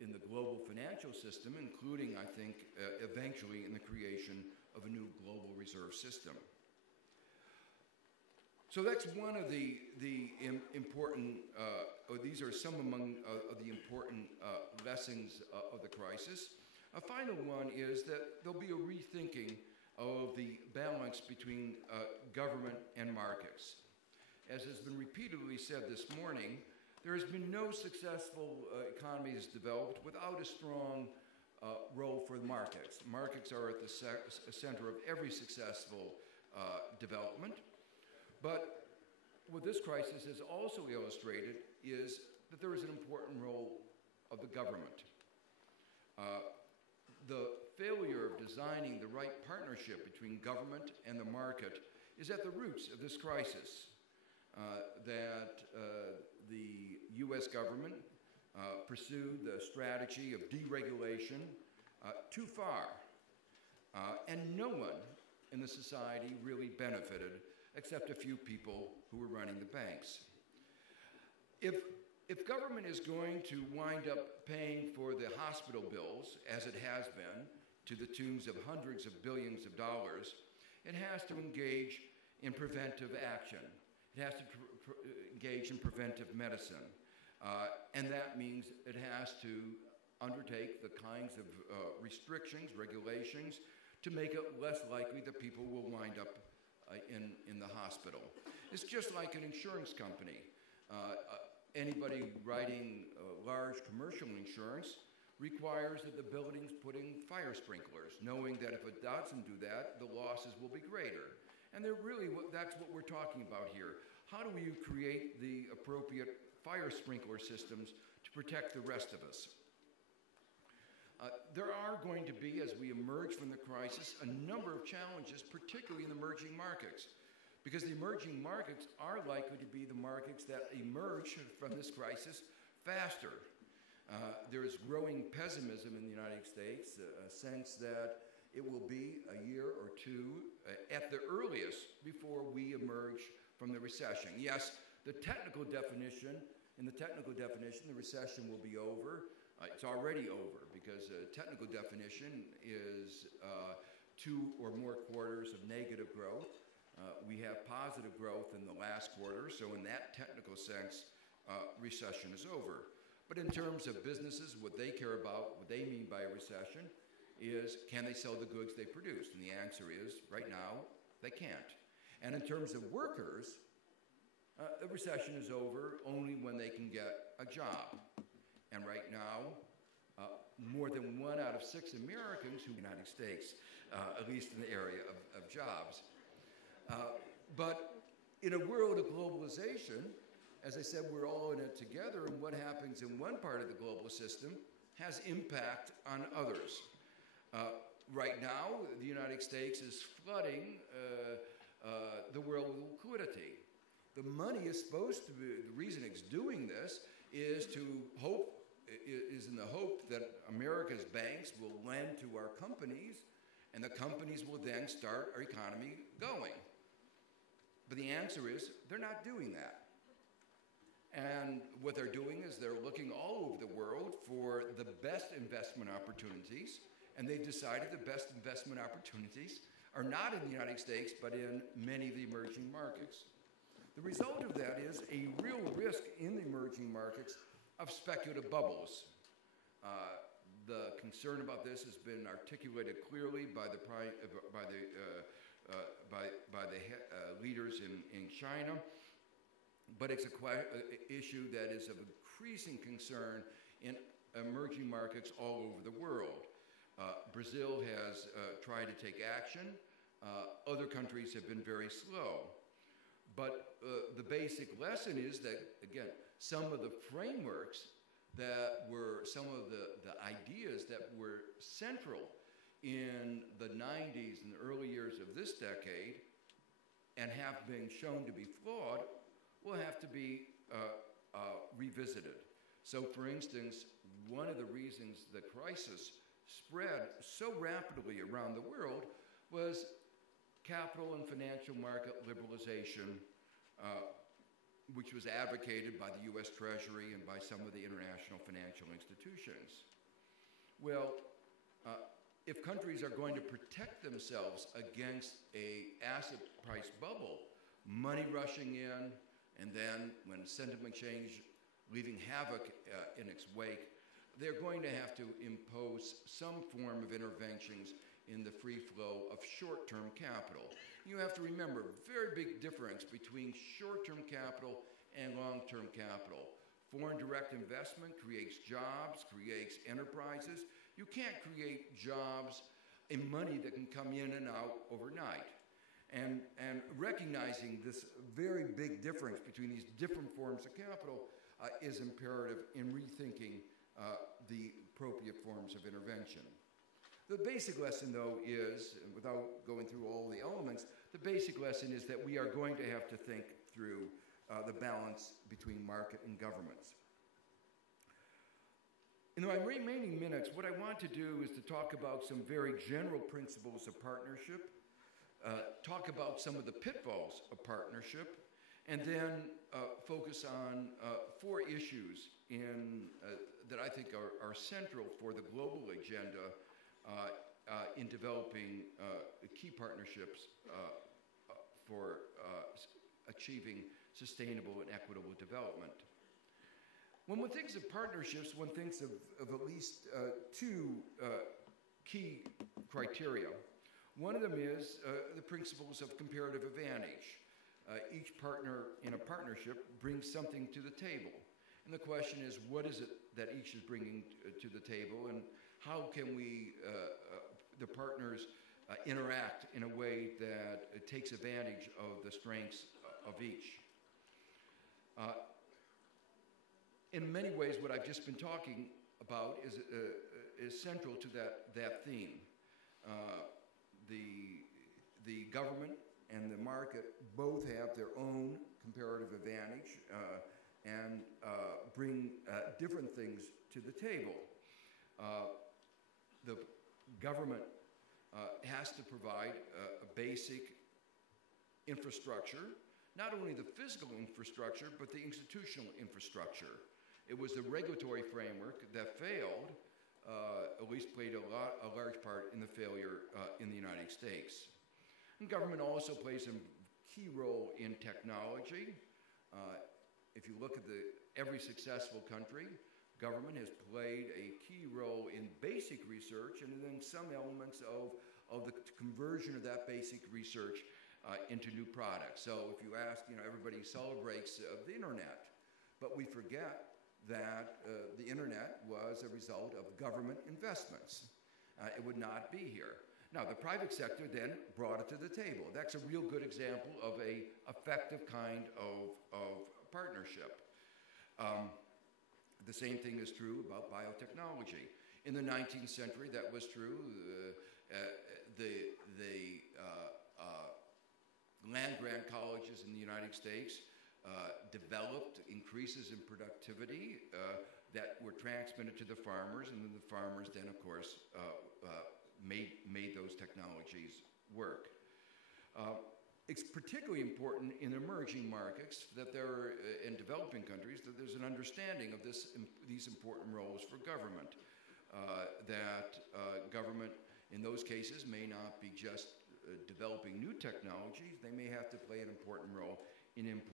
in the global financial system, including, I think, eventually in the creation of a new global reserve system. So that's one of the important, or these are some among of the important lessons of the crisis. A final one is that there'll be a rethinking of the balance between government and markets. As has been repeatedly said this morning, there has been no successful economy that's developed without a strong role for the markets. Markets are at the center of every successful development. But what this crisis has also illustrated is that there is an important role of the government. The failure of designing the right partnership between government and the market is at the roots of this crisis. That the U.S. government pursued the strategy of deregulation too far, and no one in the society really benefited except a few people who were running the banks. If government is going to wind up paying for the hospital bills, as it has been, to the tunes of hundreds of billions of dollars, it has to engage in preventive action. It has to engage in preventive medicine. And that means it has to undertake the kinds of restrictions, regulations, to make it less likely that people will wind up in the hospital. It's just like an insurance company. Anybody writing large commercial insurance requires that the buildings put in fire sprinklers, knowing that if it doesn't do that, the losses will be greater. And that's what we're talking about here. How do we create the appropriate fire sprinkler systems to protect the rest of us? There are going to be, as we emerge from the crisis, a number of challenges, particularly in emerging markets, because the emerging markets are likely to be the markets that emerge from this crisis faster. There is growing pessimism in the United States, a sense that it will be a year or two at the earliest before we emerge from the recession. Yes, in the technical definition, the recession will be over. It's already over because technical definition is 2 or more quarters of negative growth. We have positive growth in the last quarter, so in that technical sense, recession is over. But in terms of businesses, what they care about, what they mean by a recession, is can they sell the goods they produce? And the answer is, right now, they can't. And in terms of workers, the recession is over only when they can get a job. And right now, more than 1 out of 6 Americans who are in the United States, at least in the area of jobs. But in a world of globalization, as I said, we're all in it together, and what happens in one part of the global system has impact on others. Right now, the United States is flooding the world with liquidity. The money is supposed to be, the reason it's doing this is in the hope that America's banks will lend to our companies, and the companies will then start our economy going. But the answer is, they're not doing that. And what they're doing is they're looking all over the world for the best investment opportunities, and they've decided the best investment opportunities are not in the United States, but in many of the emerging markets. The result of that is a real risk in the emerging markets of speculative bubbles. The concern about this has been articulated clearly by the leaders in China, but it's an issue that is of increasing concern in emerging markets all over the world. Brazil has tried to take action. Other countries have been very slow. But the basic lesson is that, again, some of the frameworks that were, some of the ideas that were central in the 90s and early years of this decade and have been shown to be flawed will have to be revisited. So, for instance, one of the reasons the crisis spread so rapidly around the world was capital and financial market liberalization which was advocated by the U.S. Treasury and by some of the international financial institutions. Well, if countries are going to protect themselves against an asset price bubble, money rushing in, and then when sentiment change, leaving havoc in its wake, they're going to have to impose some form of interventions in the free flow of short-term capital. You have to remember, very big difference between short-term capital and long-term capital. Foreign direct investment creates jobs, creates enterprises. You can't create jobs and money that can come in and out overnight. And recognizing this very big difference between these different forms of capital is imperative in rethinking the appropriate forms of intervention. The basic lesson, though, is, and without going through all the elements, the basic lesson is that we are going to have to think through the balance between market and governments. In my remaining minutes, what I want to do is to talk about some very general principles of partnership, talk about some of the pitfalls of partnership, and then focus on 4 issues that I think are central for the global agenda in developing key partnerships for achieving sustainable and equitable development. When one thinks of partnerships, one thinks of at least 2 key criteria. One of them is the principles of comparative advantage. Each partner in a partnership brings something to the table. And the question is, what is it that each is bringing to the table, and how can we, the partners, interact in a way that takes advantage of the strengths of each? In many ways, what I've just been talking about is central to that theme. The government and the market both have their own comparative advantage and bring different things to the table. The government has to provide a basic infrastructure, not only the physical infrastructure, but the institutional infrastructure. It was the regulatory framework that failed, at least played a large part in the failure in the United States. And government also plays a key role in technology. If you look at every successful country, government has played a key role in basic research and then some elements of the conversion of that basic research into new products. So if you ask, everybody celebrates the internet, but we forget that the internet was a result of government investments. It would not be here. Now, the private sector then brought it to the table. That's a real good example of an effective kind of partnership. The same thing is true about biotechnology. In the 19th century, that was true. The land-grant colleges in the United States developed increases in productivity that were transmitted to the farmers, and then the farmers then, of course, made those technologies work. It's particularly important in emerging markets that in developing countries, that there's an understanding of these important roles for government. Government, in those cases, may not be just developing new technologies. They may have to play an important role in